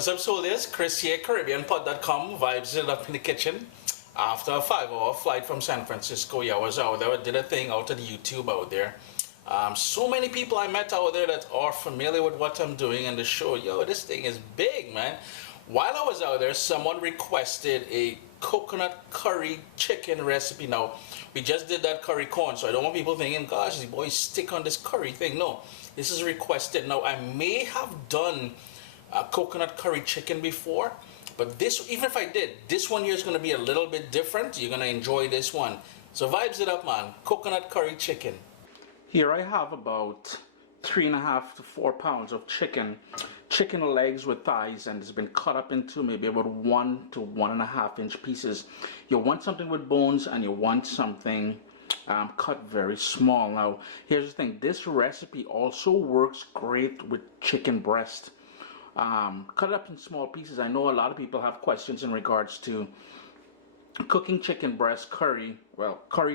What's up, soldiers? Chris here, CaribbeanPod.com, vibes it up in the kitchen. After a 5-hour flight from San Francisco, yeah, I was out there, did a thing out at YouTube out there. So many people I met out there that are familiar with what I'm doing and the show. Yo, this thing is big, man. While I was out there, someone requested a coconut curry chicken recipe. Now, we just did that curry corn, so I don't want people thinking, gosh, the boys stick on this curry thing. No, this is requested. Now, I may have done coconut curry chicken before, but this, even if I did, this one here is going to be a little bit different. You're going to enjoy this one. So vibes it up, man. Coconut curry chicken. Here I have about 3.5 to 4 pounds of chicken legs with thighs, and it's been cut up into maybe about 1 to 1.5 inch pieces. You want something with bones, and you want something cut very small. Now here's the thing, this recipe also works great with chicken breast. Cut it up in small pieces. I know a lot of people have questions in regards to cooking chicken breast curry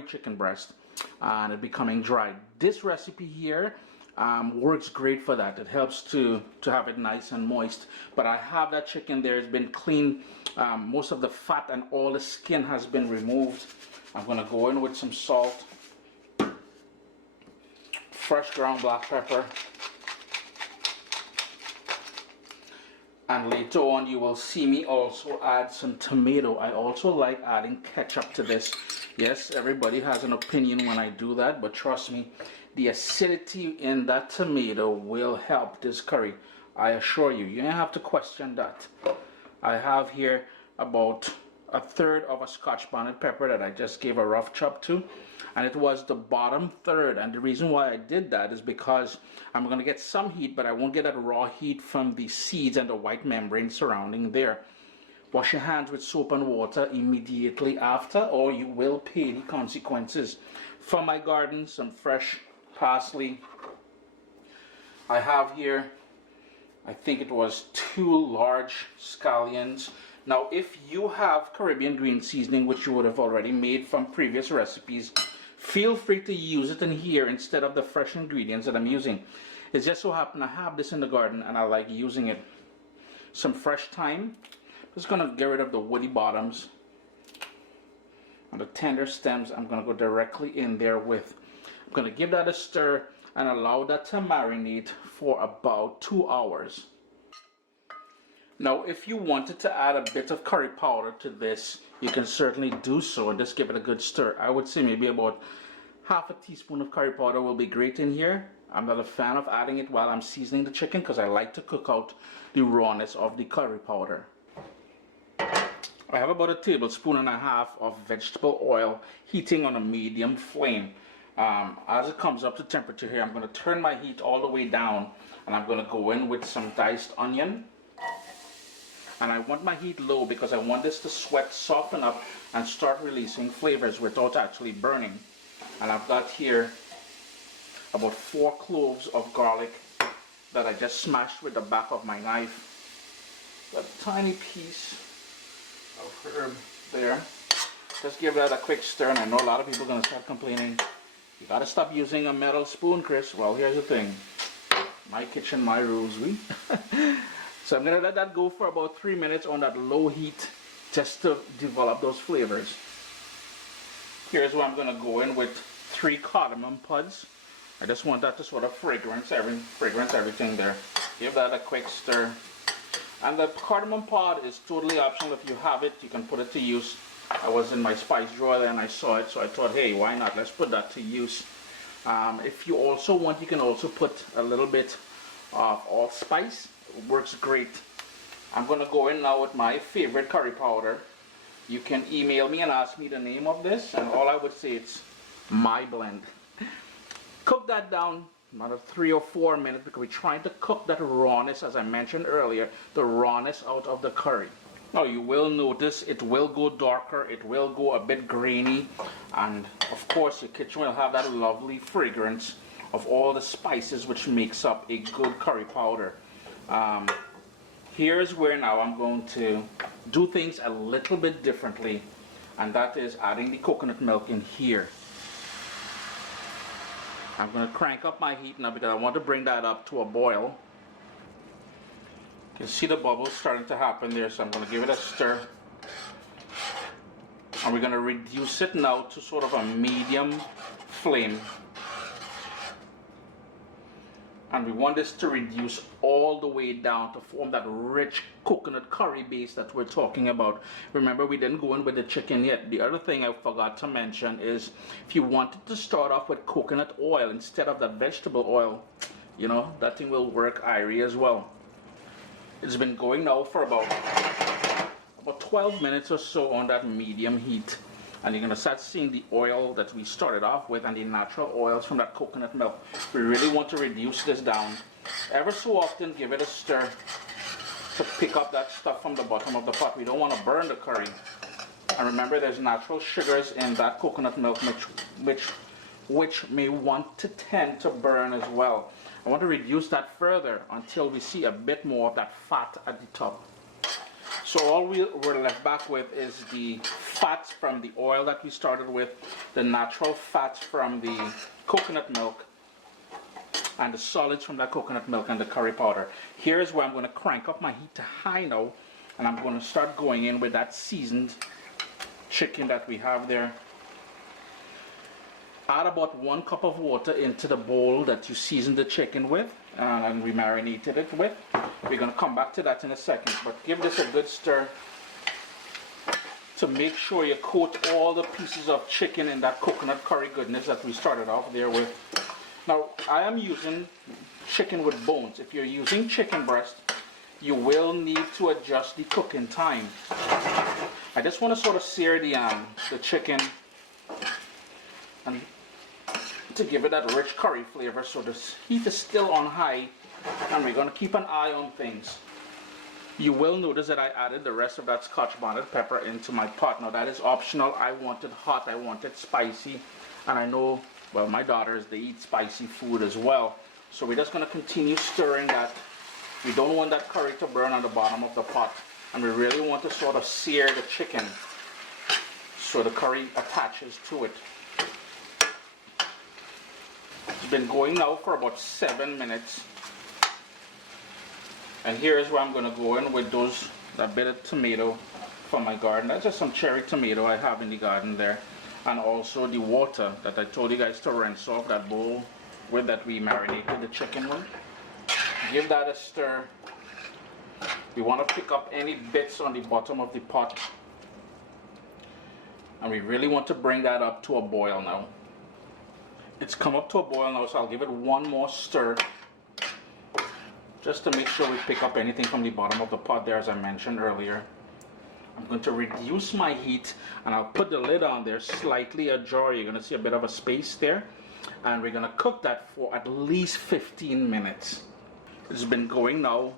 chicken breast and it becoming dry. This recipe here works great for that. It helps to have it nice and moist. But I have that chicken there. It's been cleaned. Most of the fat and all the skin has been removed. I'm going to go in with some salt, fresh ground black pepper, and later on you will see me also add some tomato. I also like adding ketchup to this. Yes, everybody has an opinion when I do that, but trust me, the acidity in that tomato will help this curry. I assure you, you don't have to question that. I have here about 1/3 of a scotch bonnet pepper that I just gave a rough chop to, and it was the bottom third. And the reason why I did that is because I'm going to get some heat, but I won't get that raw heat from the seeds and the white membrane surrounding there. Wash your hands with soap and water immediately after, or you will pay the consequences. From my garden, some fresh parsley. I have here, I think it was 2 large scallions. Now, if you have Caribbean green seasoning, which you would have already made from previous recipes, feel free to use it in here instead of the fresh ingredients that I'm using. It just so happened I have this in the garden and I like using it. Some fresh thyme. Just going to get rid of the woody bottoms and the tender stems. I'm going to go directly in there with. I'm going to give that a stir and allow that to marinate for about 2 hours. Now, if you wanted to add a bit of curry powder to this, you can certainly do so and just give it a good stir. I would say maybe about 1/2 teaspoon of curry powder will be great in here. I'm not a fan of adding it while I'm seasoning the chicken because I like to cook out the rawness of the curry powder. I have about 1.5 tablespoons of vegetable oil heating on a medium flame. As it comes up to temperature here, I'm going to turn my heat all the way down and I'm going to go in with some diced onion. And I want my heat low because I want this to sweat, soften up, and start releasing flavors without actually burning. And I've got here about 4 cloves of garlic that I just smashed with the back of my knife. A tiny piece of herb there. Just give that a quick stir, and I know a lot of people are going to start complaining, you got to stop using a metal spoon, Chris. Well, here's the thing. My kitchen, my rules, we. So I'm going to let that go for about 3 minutes on that low heat just to develop those flavors. Here's where I'm going to go in with 3 cardamom pods. I just want that to sort of fragrance everything there. Give that a quick stir. And the cardamom pod is totally optional. If you have it, you can put it to use. I was in my spice drawer there and I saw it, so I thought, hey, why not? Let's put that to use. If you also want, you can also put a little bit of allspice. It works great. I'm going to go in now with my favorite curry powder. You can email me and ask me the name of this, and all I would say it's my blend. Cook that down another 3 or 4 minutes because we're trying to cook that rawness, as I mentioned earlier, the rawness out of the curry. Now you will notice it will go darker, it will go a bit grainy, and of course your kitchen will have that lovely fragrance of all the spices which makes up a good curry powder. Here's where now I'm going to do things a little bit differently, and that is adding the coconut milk in here. I'm going to crank up my heat now because I want to bring that up to a boil. You can see the bubbles starting to happen there, so I'm going to give it a stir. And we're going to reduce it now to sort of a medium flame. And we want this to reduce all the way down to form that rich coconut curry base that we're talking about. Remember, we didn't go in with the chicken yet. The other thing I forgot to mention is if you wanted to start off with coconut oil instead of that vegetable oil, you know, that thing will work airy as well. It's been going now for about 12 minutes or so on that medium heat. And you're going to start seeing the oil that we started off with and the natural oils from that coconut milk. We really want to reduce this down. Ever so often, give it a stir to pick up that stuff from the bottom of the pot. We don't want to burn the curry. And remember, there's natural sugars in that coconut milk which may want to tend to burn as well. I want to reduce that further until we see a bit more of that fat at the top. So all we're left back with is the fats from the oil that we started with, the natural fats from the coconut milk, and the solids from that coconut milk and the curry powder. Here's where I'm going to crank up my heat to high now, and I'm going to start going in with that seasoned chicken that we have there. Add about 1 cup of water into the bowl that you seasoned the chicken with and we marinated it with. We're going to come back to that in a second, but give this a good stir to make sure you coat all the pieces of chicken in that coconut curry goodness that we started off there with. Now, I am using chicken with bones. If you're using chicken breast, you will need to adjust the cooking time. I just want to sort of sear the chicken and to give it that rich curry flavor, so the heat is still on high and we're going to keep an eye on things. You will notice that I added the rest of that scotch bonnet pepper into my pot. Now that is optional. I want it hot, I want it spicy, and I know, well, my daughters, they eat spicy food as well. So we're just going to continue stirring that. We don't want that curry to burn on the bottom of the pot, and we really want to sort of sear the chicken so the curry attaches to it. It's been going now for about 7 minutes. And here's where I'm going to go in with that bit of tomato from my garden. That's just some cherry tomato I have in the garden there. And also the water that I told you guys to rinse off that bowl with that we marinated the chicken with. Give that a stir. We want to pick up any bits on the bottom of the pot. And we really want to bring that up to a boil now. It's come up to a boil now, so I'll give it one more stir just to make sure we pick up anything from the bottom of the pot there, as I mentioned earlier. I'm going to reduce my heat and I'll put the lid on there slightly ajar. You're going to see a bit of a space there, and we're going to cook that for at least 15 minutes. It's been going now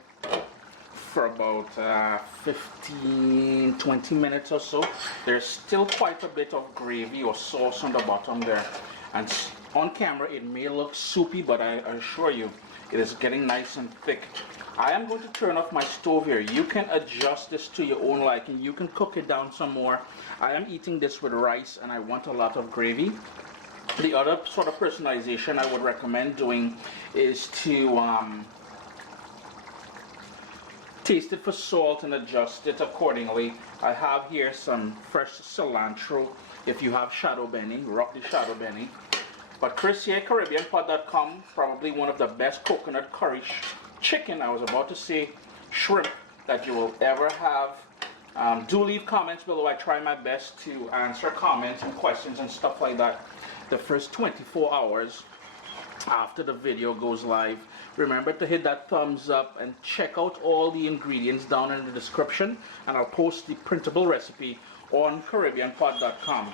for about 15-20 minutes or so. There's still quite a bit of gravy or sauce on the bottom there, and on camera it may look soupy, but I assure you it is getting nice and thick. I am going to turn off my stove here. You can adjust this to your own liking. You can cook it down some more. I am eating this with rice and I want a lot of gravy. The other sort of personalization I would recommend doing is to taste it for salt and adjust it accordingly. I have here some fresh cilantro. If you have shadow benny, rock the shadow benny. But Chris here, CaribbeanPot.com, probably one of the best coconut curry chicken, I was about to say shrimp, that you will ever have. Do leave comments below. I try my best to answer comments and questions and stuff like that the first 24 hours after the video goes live. Remember to hit that thumbs up and check out all the ingredients down in the description, and I'll post the printable recipe on CaribbeanPot.com.